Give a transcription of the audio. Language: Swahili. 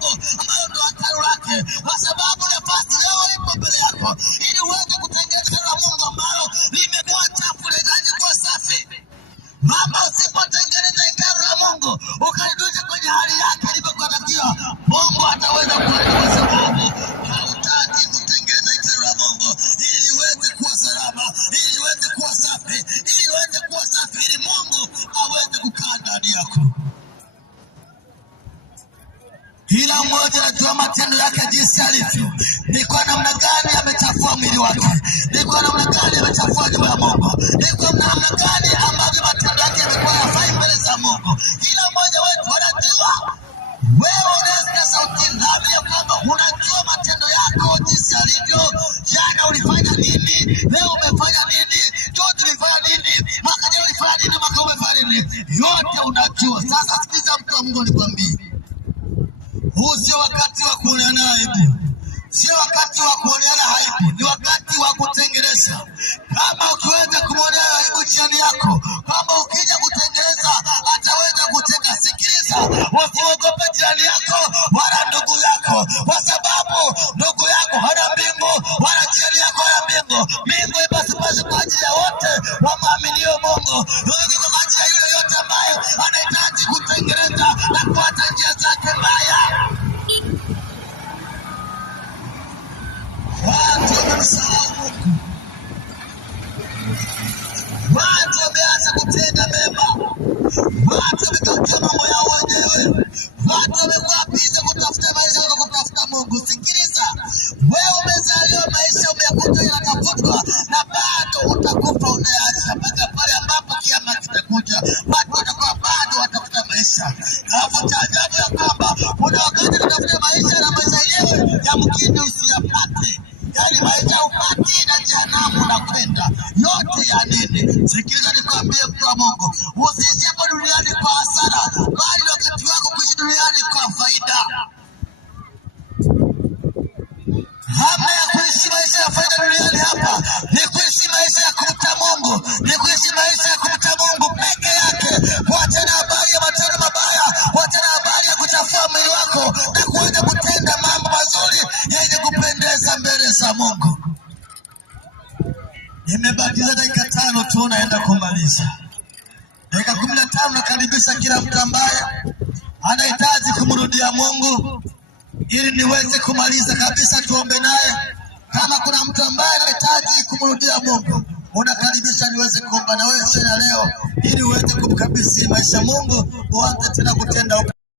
Mungu ambayo ndio hekalu lake, kwa sababu nafasi leo ipo mbele yako ili uweze kutengeneza hekalu la Mungu ambalo limekuwa chafu, linahitaji kuwa safi. Mama, usipotengeneza hekalu la Mungu ukalirudisha kwenye hali yake ilivyotakiwa, Mungu ataweza kuharibu, kwa sababu hautaki kutengeneza hekalu la Mungu ili liweze kuwa salama, ili liweze kuwa safi, ili liweze kuwa safi, ili Mungu aweze kukaa ndani yako. Kila mmoja anajua matendo yake jinsi alivyo, ni kwa namna gani amechafua mwili wake, ni kwa namna gani amechafua nyumba ya Mungu, ni kwa namna gani ambavyo matendo yake yamekuwa yafai mbele za Mungu. Kila mmoja wetu anajua. Wewe unasikia sauti nami ya kwamba unajua matendo yako jinsi alivyo. Jana ulifanya nini? Leo umefanya nini? Juzi ulifanya nini? Mwaka jana ulifanya nini? Mwaka umefanya nini? Yote unajua. Sasa sikiza, mtu wa Mungu, nikwambie, huu sio wakati wa kuoneana aibu, sio wakati wa kuoneana aibu, ni wakati wa kutengeneza. Kama ukiweza kumwonea aibu jirani yako, kama ukija kutengeneza ataweza kuteka. Sikiliza, usiogope jirani yako wala ndugu yako, kwa sababu ndugu yako hana mbingu wala jirani yako hana mbingu. Mbingu ipasipasi kwa ajili ya wote wamwaminio Mungu, kwa ajili ya yule yote ambaye anahitaji kutengeneza na kuacha njia zake mbaya. Watu wamemsahau Mungu, watu wameanza kutenda mema, watu wamegeukia mambo yao wenyewe, watu wamekuwa bize kutafuta maisha kwa kutafuta Mungu. Sikiliza, wewe umezaliwa, maisha umekuja yanatafutwa, na bado utakufa unayacha mpaka pale ambapo kiama kitakuja. Watu watakuwa bado watafuta maisha. Alafu cha ajabu ya kwamba kuna wakati unatafuta maisha na maisha yenyewe yamkini usiyapate. Yaani maisha upati na jehanamu unakwenda. Yote ya nini? Sikiliza nikwambie, mtu wa Mungu, usiishi hapa duniani kwa hasara, bali wakati wako kuishi duniani kwa faida. Hamna ya kuishi maisha ya faida duniani hapa, ni kuishi maisha ya kumcha Mungu, ni kuishi maisha ya kumcha Mungu peke yake. Wachana habari ya matendo mabaya, wachana habari ya kuchafua mwili wako na kuweza kutenda mambo mazuri yenye kupendeza mbele za Mungu. Nimebakiza dakika 5 tu, naenda kumaliza. Dakika 15 nakaribisha kila mtu ambaye anahitaji kumrudia Mungu ili niweze kumaliza kabisa, tuombe naye. Kama kuna mtu ambaye anahitaji kumrudia Mungu, unakaribisha niweze kuomba na wewe leo ili uweze kumkabidhi maisha Mungu, uanze tena kutenda